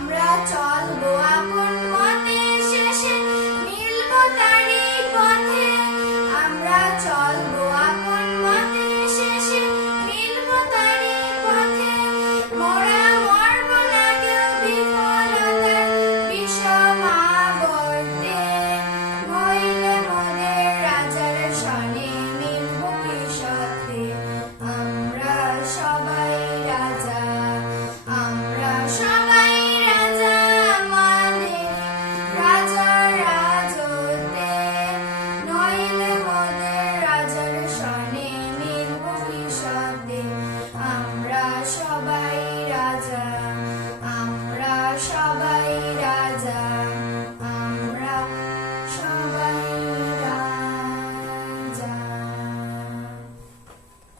আমরা